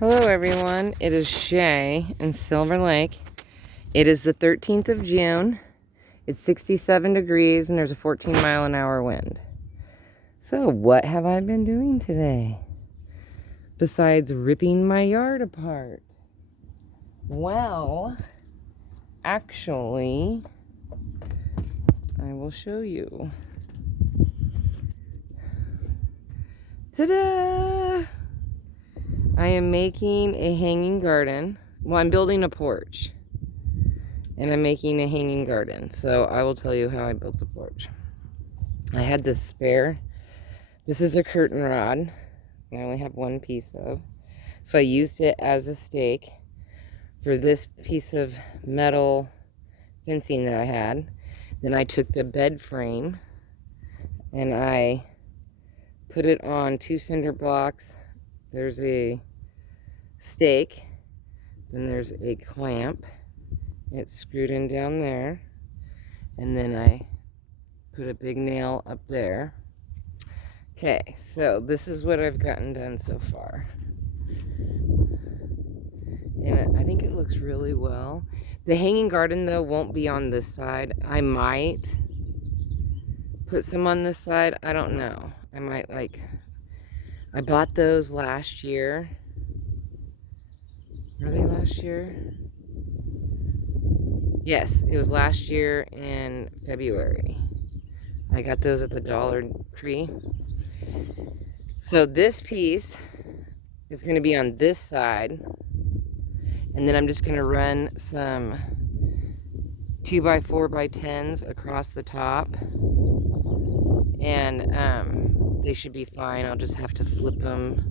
Hello everyone, it is Shay in Silver Lake. It is the 13th of June. It's 67 degrees and there's a 14-mile-an-hour wind. So what have I been doing today besides ripping my yard apart? Well, actually, I will show you. Ta-da! I am making a hanging garden. Well, I'm building a porch. And I'm making a hanging garden. So I will tell you how I built the porch. I had this spare. This is a curtain rod. I only have one piece of. So I used it as a stake for this piece of metal fencing that I had. Then I took the bed frame and I put it on 2 cinder blocks. There's a stake, then there's a clamp. It's screwed in down there, and then I put a big nail up there. Okay, so this is what I've gotten done so far, and I think it looks really well. The hanging garden though won't be on this side. I might put some on this side. I don't know. I bought those last year. Were they last year? Yes, it was last year in February. I got those at the Dollar Tree. So this piece is going to be on this side. And then I'm just going to run some 2x4x10s across the top. And they should be fine. I'll just have to flip them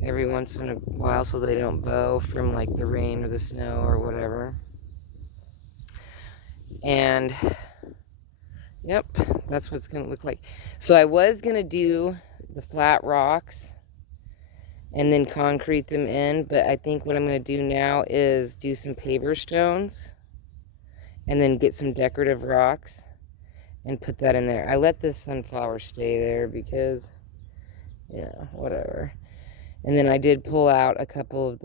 every once in a while so they don't bow from like the rain or the snow or whatever. And yep, that's what it's gonna look like. So I was gonna do the flat rocks and then concrete them in, but I think what I'm gonna do now is do some paver stones and then get some decorative rocks and put that in there. I let this sunflower stay there because, yeah, whatever. And then I did pull out I pulled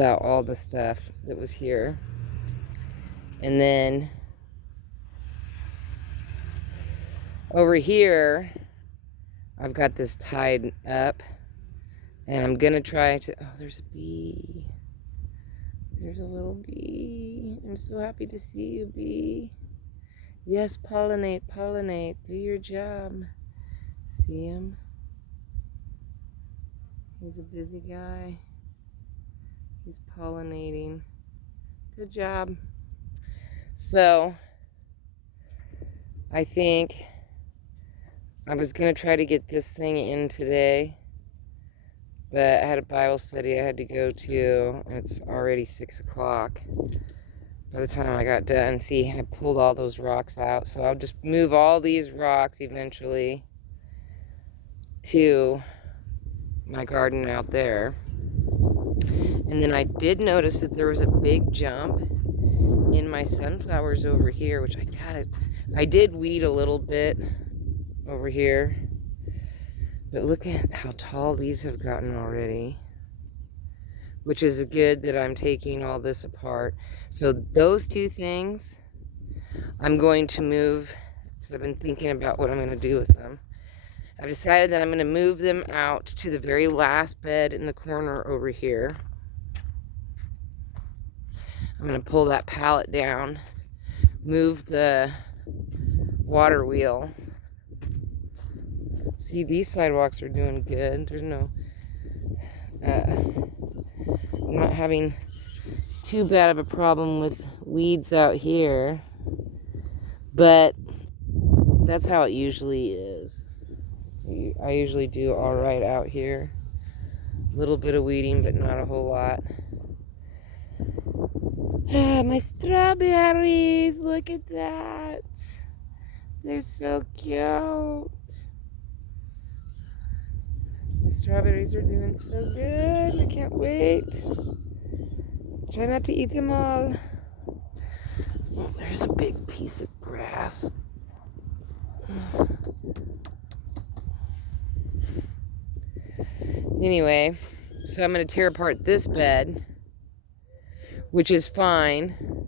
out all the stuff that was here. And then over here, I've got this tied up. And I'm going to try to... Oh, there's a bee. There's a little bee. I'm so happy to see you, bee. Yes, pollinate, pollinate. Do your job. See him? He's a busy guy. He's pollinating. Good job. So, I think I was going to try to get this thing in today, but I had a Bible study I had to go to, and it's already 6 o'clock by the time I got done. See, I pulled all those rocks out, so I'll just move all these rocks eventually to my garden out there. And then I did notice that there was a big jump in my sunflowers over here, which I did weed a little bit over here, but look at how tall these have gotten already, which is good that I'm taking all this apart. So those two things I'm going to move, because I've been thinking about what I'm going to do with them. I've decided that I'm going to move them out to the very last bed in the corner over here. I'm going to pull that pallet down, move the water wheel. See, these sidewalks are doing good. There's no, I'm not having too bad of a problem with weeds out here, but that's how it usually is. I usually do all right out here. A little bit of weeding, but not a whole lot. My strawberries, look at that. They're so cute. The strawberries are doing so good. I can't wait. Try not to eat them all. Oh, there's a big piece of grass. Anyway, So I'm going to tear apart this bed, which is fine,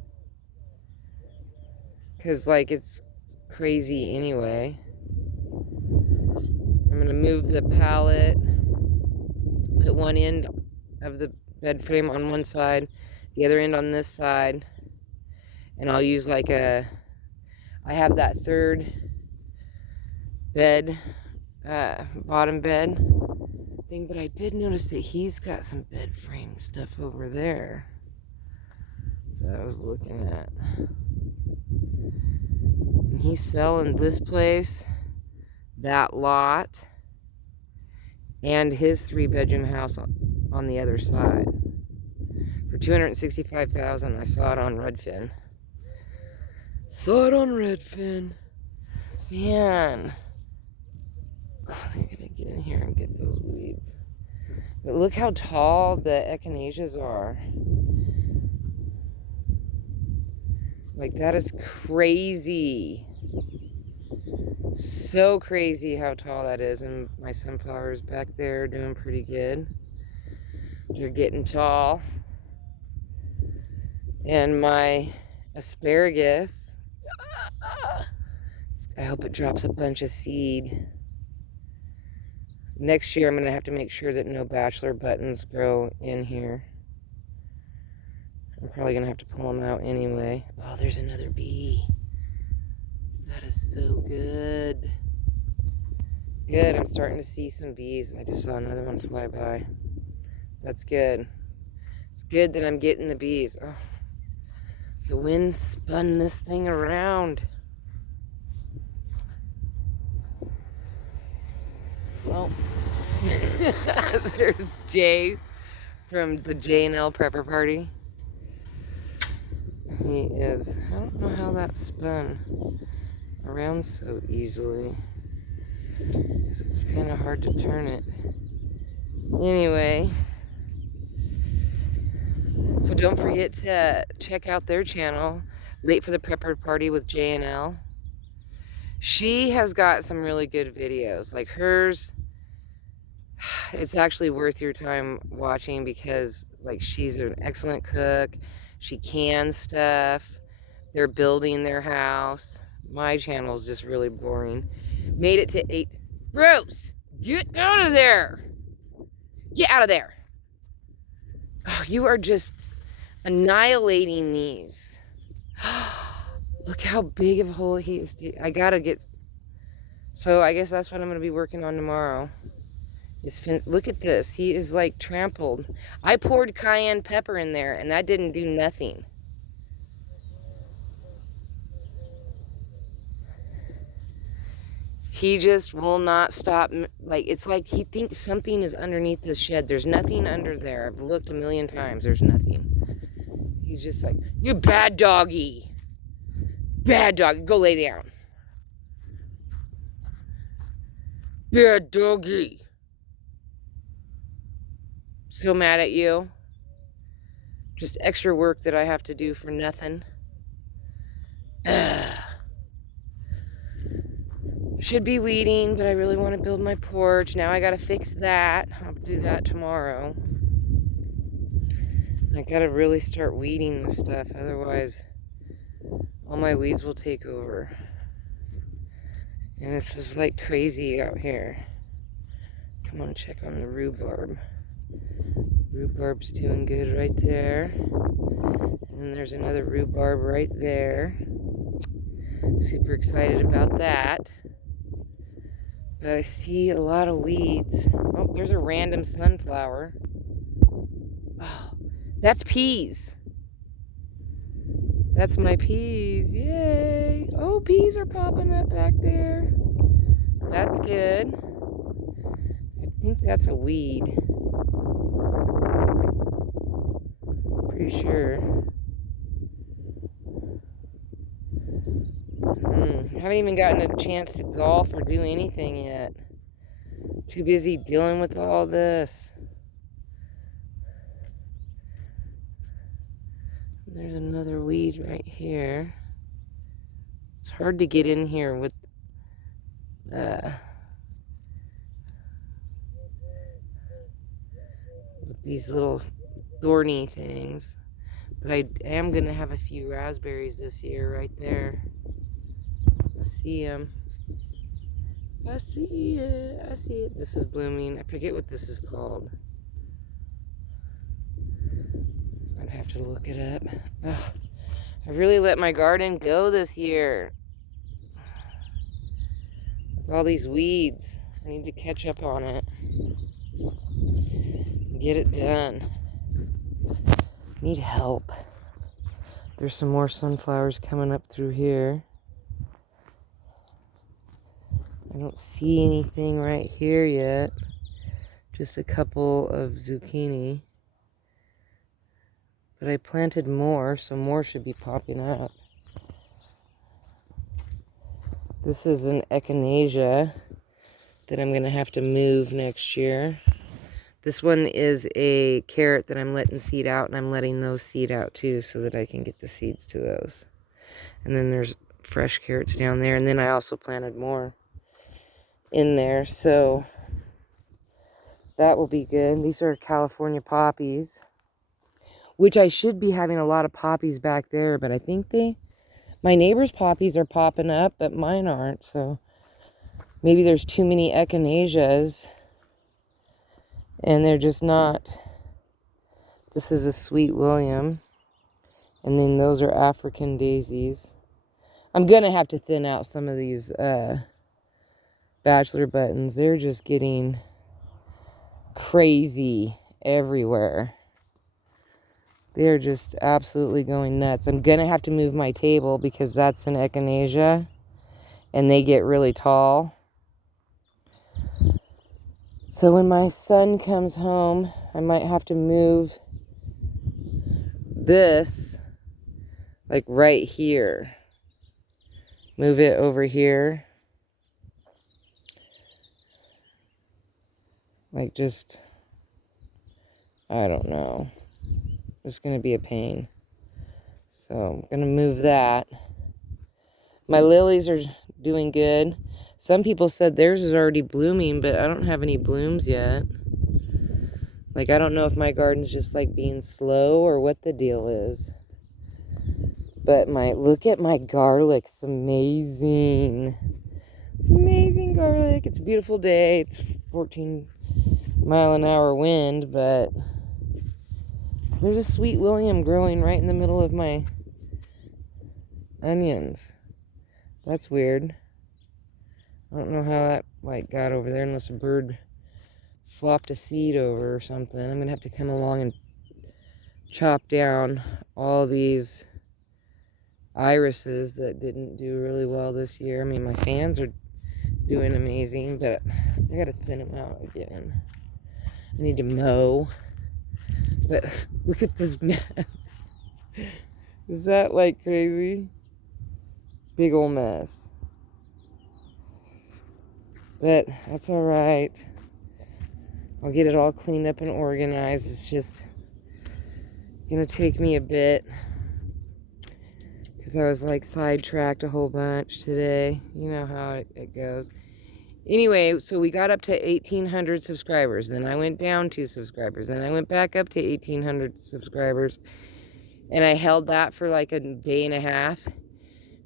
because, like, it's crazy anyway. I'm going to move the pallet, put one end of the bed frame on one side, the other end on this side, and I'll use like I have that third bed, bottom bed thing, but I did notice that he's got some bed frame stuff over there that I was looking at. And he's selling this place, that lot, and his 3-bedroom house on the other side for $265,000. I saw it on Redfin. Man. Oh, I gotta get in here and get those weeds. But look how tall the echinaceas are. Like, that is crazy. So crazy how tall that is. And my sunflowers back there are doing pretty good. They're getting tall. And my asparagus, I hope it drops a bunch of seed. Next year I'm going to have to make sure that no bachelor buttons grow in here. I'm probably going to have to pull them out anyway. Oh, there's another bee. That is so good. Good, I'm starting to see some bees. I just saw another one fly by. That's good. It's good that I'm getting the bees. Oh, the wind spun this thing around. Well, there's Jay from the J&L Prepper Party. He is, I don't know how that spun around so easily. It was kind of hard to turn it. Anyway, so don't forget to check out their channel, Late for the Prepper Party with J&L. She has got some really good videos. Like hers, it's actually worth your time watching because, like, she's an excellent cook. She cans stuff. They're building their house. My channel is just really boring. Made it to 8. Bruce, get out of there. Get out of there. Oh, you are just annihilating these. Look how big of a hole he is. I gotta get... So I guess that's what I'm going to be working on tomorrow. Look at this. He is like trampled. I poured cayenne pepper in there and that didn't do nothing. He just will not stop. Like, it's like he thinks something is underneath the shed. There's nothing under there. I've looked a million times. There's nothing. He's just like, you bad doggy. Bad doggy. Go lay down. Bad doggy. So mad at you. Just extra work that I have to do for nothing. Should be weeding, but I really want to build my porch. Now I gotta fix that. I'll do that tomorrow. I gotta really start weeding this stuff, otherwise all my weeds will take over. And this is like crazy out here. Come on, check on the rhubarb. Rhubarb's doing good right there. And then there's another rhubarb right there. Super excited about that. But I see a lot of weeds. Oh, there's a random sunflower. Oh, that's peas. That's my peas. Yay. Oh, peas are popping up back there. That's good. I think that's a weed. Pretty sure. Haven't even gotten a chance to golf or do anything yet. Too busy dealing with all this. There's another weed right here. It's hard to get in here with with these little thorny things. But I am going to have a few raspberries this year right there. I see them. I see it. I see it. This is blooming. I forget what this is called. I'd have to look it up. Ugh. I really let my garden go this year. With all these weeds. I need to catch up on it. Get it done. Need help. There's some more sunflowers coming up through here. I don't see anything right here yet. Just a couple of zucchini. But I planted more, so more should be popping up. This is an echinacea that I'm going to have to move next year. This one is a carrot that I'm letting seed out, and I'm letting those seed out too so that I can get the seeds to those. And then there's fresh carrots down there, and then I also planted more in there, so that will be good. These are California poppies, which I should be having a lot of poppies back there, but I think my neighbor's poppies are popping up, but mine aren't, so maybe there's too many echinaceas, and they're just not. This is a Sweet William, and then those are African daisies. I'm gonna have to thin out some of these bachelor buttons. They're just getting crazy everywhere. They're just absolutely going nuts. I'm gonna have to move my table because that's an echinacea and they get really tall. So when my son comes home, I might have to move this like right here. Move it over here. Like just, I don't know. It's going to be a pain. So I'm going to move that. My lilies are doing good. Some people said theirs is already blooming, but I don't have any blooms yet. Like, I don't know if my garden's just like being slow or what the deal is. But look at my garlic. It's amazing. Amazing garlic. It's a beautiful day. It's 14-mile-an-hour wind, but there's a Sweet William growing right in the middle of my onions. That's weird. I don't know how that got over there unless a bird flopped a seed over or something. I'm gonna have to come along and chop down all these irises that didn't do really well this year. I mean, my fans are doing amazing, but I gotta thin them out again. I need to mow. But look at this mess. Is that like crazy? Big old mess. But that's all right. I'll get it all cleaned up and organized. It's just gonna take me a bit because I was like sidetracked a whole bunch today. You know how it goes. Anyway, so we got up to 1,800 subscribers. Then I went down 2 subscribers. Then I went back up to 1,800 subscribers. And I held that for like a day and a half.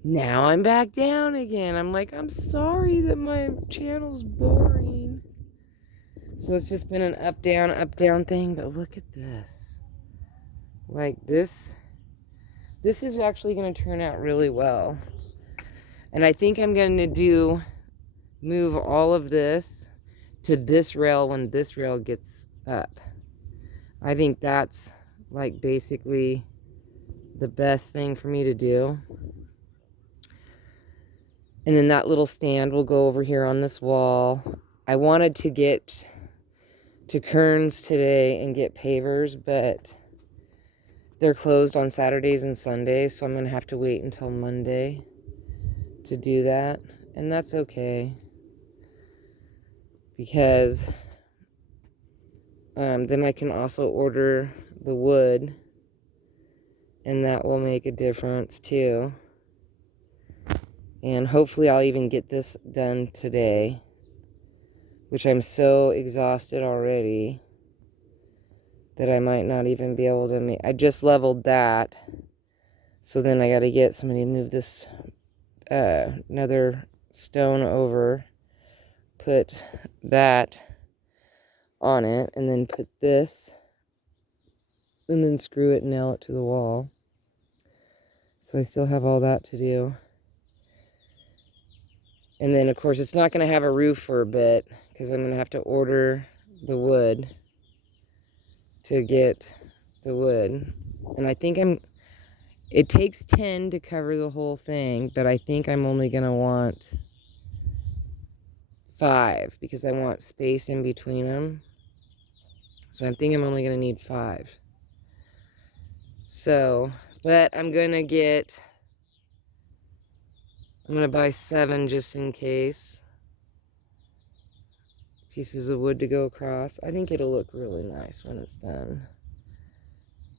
Now I'm back down again. I'm like, I'm sorry that my channel's boring. So it's just been an up, down thing. But look at this. Like this is actually going to turn out really well. And I think I'm going to move all of this to this rail when this rail gets up. I think that's like basically the best thing for me to do. And then that little stand will go over here on this wall. I wanted to get to Kearns today and get pavers, but they're closed on Saturdays and Sundays, so I'm going to have to wait until Monday to do that. And that's okay. Because then I can also order the wood, and that will make a difference too. And hopefully I'll even get this done today, which I'm so exhausted already. that I might not even be able to make. I just leveled that. So then I got to get somebody to move this another stone over, put that on it, and then put this, and then screw it and nail it to the wall. So I still have all that to do. And then, of course, it's not going to have a roof for a bit because I'm going to have to order the wood to get the wood. And I think it takes 10 to cover the whole thing, but I think I'm only going to want 5 because I want space in between them. So I think I'm only going to need 5. So, but I'm going to buy 7 just in case. Pieces of wood to go across. I think it'll look really nice when it's done.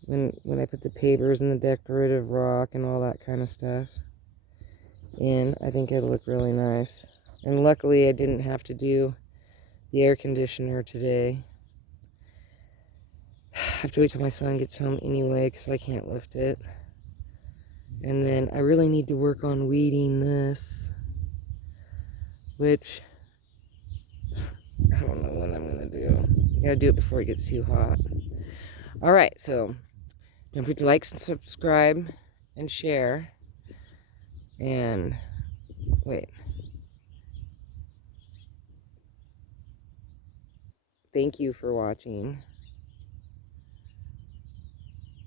When I put the papers and the decorative rock and all that kind of stuff in, I think it'll look really nice. And luckily I didn't have to do the air conditioner today. I have to wait till my son gets home anyway because I can't lift it. And then I really need to work on weeding this, which I don't know when I'm going to do. I got to do it before it gets too hot. All right, so don't forget to like and subscribe and share. And wait. Thank you for watching.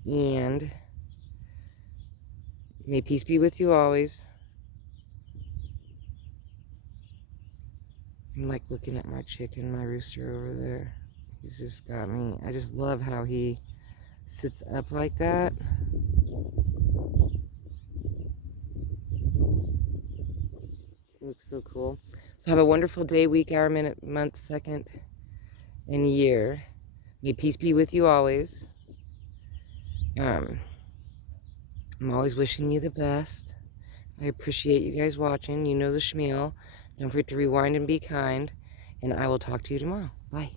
And may peace be with you always. I'm like looking at my chicken, my rooster over there. He's just got me. I just love how he sits up like that. He looks so cool. So have a wonderful day, week, hour, minute, month, second, and year. May peace be with you always. I'm always wishing you the best. I appreciate you guys watching. You know the schmeal. Don't forget to rewind and be kind. And I will talk to you tomorrow. Bye.